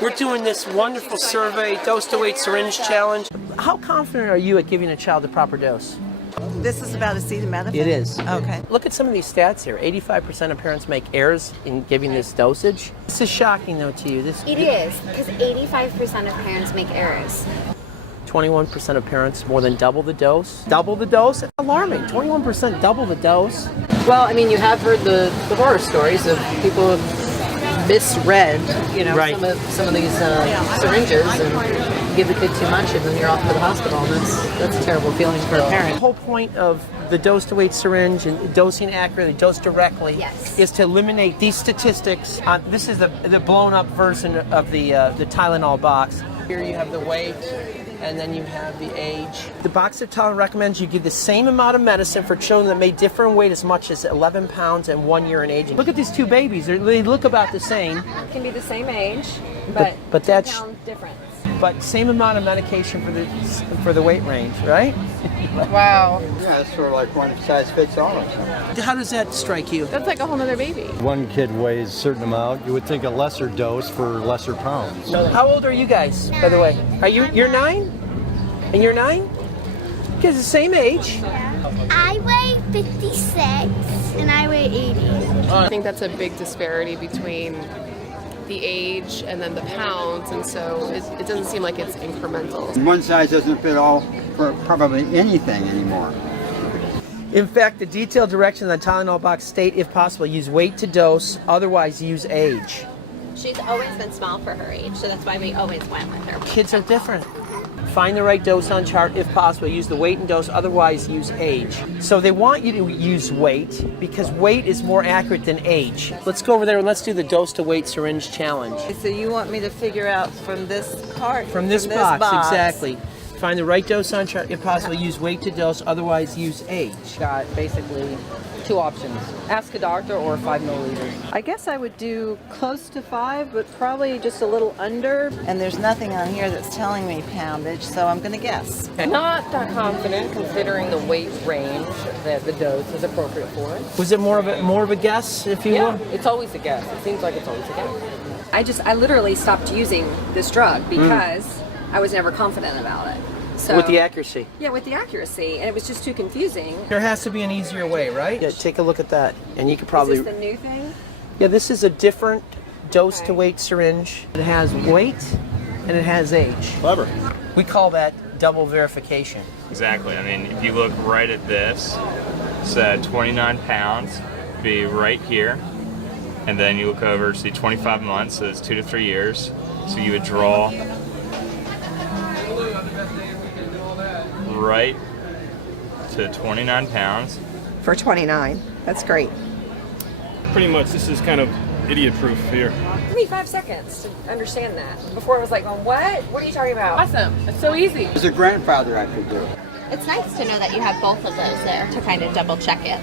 We're doing this wonderful survey, Dose-2-Weight Syringe Challenge. How confident are you at giving a child the proper dose? This is about acetaminophen? It is. Okay. Look at some of these stats here. 85% of parents make errors in giving this dosage. This is shocking, though, to you. It is, because 85% of parents make errors. 21% of parents more than double the dose. Double the dose? It's alarming. 21% double the dose. Well, I mean, you have heard the horror stories of people misread, Right. some of these syringes and give the kid too much, and then you're off to the hospital. That's a terrible feeling for a parent. The whole point of the Dose-2-Weight syringe and dosing accurately, dose directly, Yes. is to eliminate these statistics. This is the blown up version of the Tylenol box. Here you have the weight, and then you have the age. The box of Tylenol recommends you give the same amount of medicine for children that may differ in weight as much as 11 pounds and 1 year in aging. Look at these two babies. They look about the same. Can be the same age, but that's pound difference. but same amount of medication for the weight range, right? Wow. Yeah, it's sort of like one size fits all or something. How does that strike you? That's like a whole nother baby. One kid weighs a certain amount. You would think a lesser dose for lesser pounds. How old are you guys, by the way? Are you're 9? And you're 9? You guys the same age. I weigh 56 and I weigh 80. I think that's a big disparity between the age and then the pounds, and so it doesn't seem like it's incremental. One size doesn't fit all for probably anything anymore. In fact, the detailed directions on the Tylenol box state, if possible, use weight to dose, otherwise use age. She's always been small for her age, so that's why we always went with her. Kids are different. Find the right dose on chart if possible. Use the weight and dose, otherwise use age. So they want you to use weight because weight is more accurate than age. Let's go over there and let's do the Dose-2-Weight Syringe Challenge. So you want me to figure out from this cart? From this box, exactly. Find the right dose on chart if possible. Use weight to dose, otherwise use age. Got basically 2 options. Ask a doctor or 5 milliliters. I guess I would do close to 5, but probably just a little under. And there's nothing on here that's telling me poundage, so I'm going to guess. Not that confident considering the weight range that the dose is appropriate for. Was it more of a guess, if you will? It's always a guess. It seems like it's always a guess. I literally stopped using this drug because I was never confident about it. So, With the accuracy. Yeah, with the accuracy, and it was just too confusing. There has to be an easier way, right? Yeah, take a look at that, and you could probably... Is this the new thing? Yeah, this is a different dose-to-weight syringe. It has weight, and it has age. Clever. We call that double verification. Exactly. I mean, if you look right at this, it's 29 pounds, be right here. And then you look over, see 25 months, so it's 2 to 3 years. So you would draw right to 29 pounds. For 29. That's great. Pretty much, this is kind of idiot-proof here. Give me 5 seconds to understand that. Before I was like, what? What are you talking about? Awesome. It's so easy. As a grandfather, I could do it. It's nice to know that you have both of those there to kind of double check it.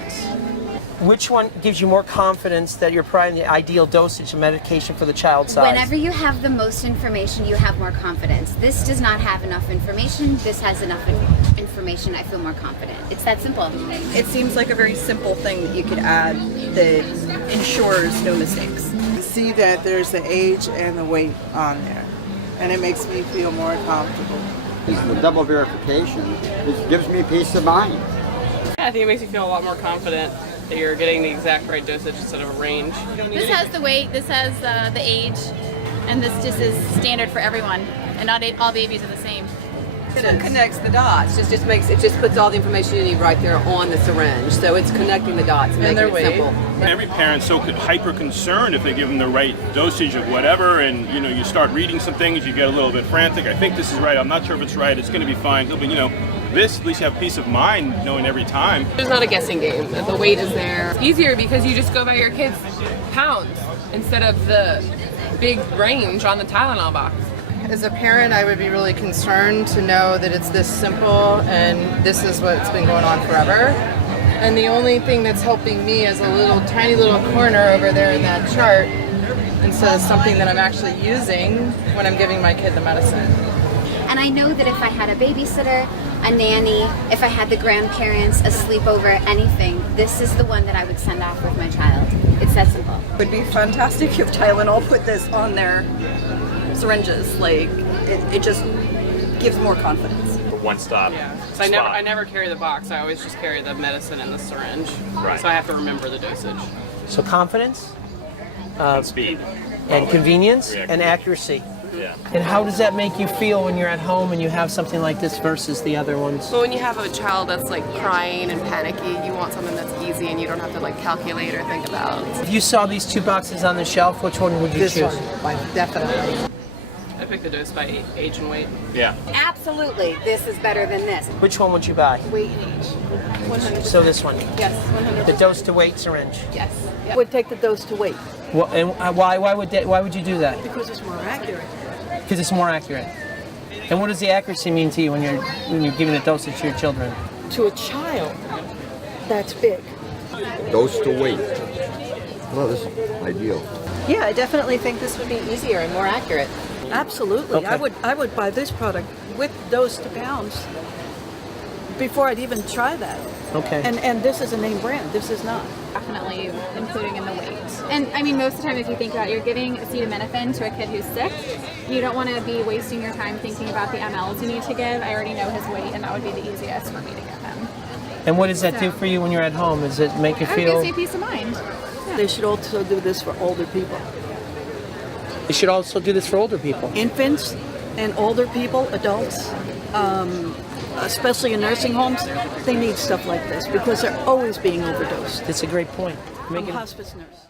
Which one gives you more confidence that you're providing the ideal dosage of medication for the child size? Whenever you have the most information, you have more confidence. This does not have enough information. This has enough information. I feel more confident. It's that simple. It seems like a very simple thing that you could add that ensures no mistakes. See that there's the age and the weight on there, and it makes me feel more comfortable. This is the double verification. It gives me peace of mind. I think it makes you feel a lot more confident that you're getting the exact right dosage instead of a range. This has the weight, this has the age, and this just is standard for everyone, and not all babies are the same. It connects the dots. It just puts all the information you need right there on the syringe. So it's connecting the dots, making it simple. Every parent's so hyper concerned if they give them the right dosage of whatever, and you start reading some things, you get a little bit frantic. I think this is right. I'm not sure if it's right. It's going to be fine. But this at least you have peace of mind knowing every time. It's not a guessing game. The weight is there. It's easier because you just go by your kid's pounds instead of the big range on the Tylenol box. As a parent, I would be really concerned to know that it's this simple and this is what's been going on forever. And the only thing that's helping me is a tiny little corner over there in that chart instead of something that I'm actually using when I'm giving my kid the medicine. And I know that if I had a babysitter a nanny, if I had the grandparents, a sleepover, anything, this is the one that I would send off with my child. It's that simple. It would be fantastic if Tylenol put this on their syringes. Like, it just gives more confidence. One stop. Yeah. So I never carry the box. I always just carry the medicine and the syringe. Right. So I have to remember the dosage. So confidence, And speed. and convenience, React- and accuracy. Yeah. And how does that make you feel when you're at home and you have something like this versus the other ones? But when you have a child that's like crying and panicky, you want something that's easy and you don't have to like calculate or think about. If you saw these two boxes on the shelf, which one would you choose? Definitely. I pick the dose by age and weight. Yeah. Absolutely, this is better than this. Which one would you buy? Weight and age. 100%. So this one, Yes, 100%. the Dose-2-Weight Syringe. Yes. I would take the Dose2Weight Well, and why would you do that? Because it's more accurate. Because it's more accurate. And what does the accuracy mean to you when you're giving a dosage to your children? To a child, that's big. Dose-2-Weight. Well, this is ideal. Yeah, I definitely think this would be easier and more accurate. Absolutely. Okay. I would buy this product with dose to pounds before I'd even try that. Okay. And this is a name brand. This is not. Definitely including in the weight. And I mean, most of the time, if you think about it, you're giving acetaminophen to a kid who's sick. You don't want to be wasting your time thinking about the mLs you need to give. I already know his weight, and that would be the easiest for me to give him. And what does that do for you when you're at home? Does it make you It feel? gives you peace of mind. They should also do this for older people. You should also do this for older people. Infants and older people, adults, especially in nursing homes, they need stuff like this because they're always being overdosed. That's a great point. I'm a hospice nurse.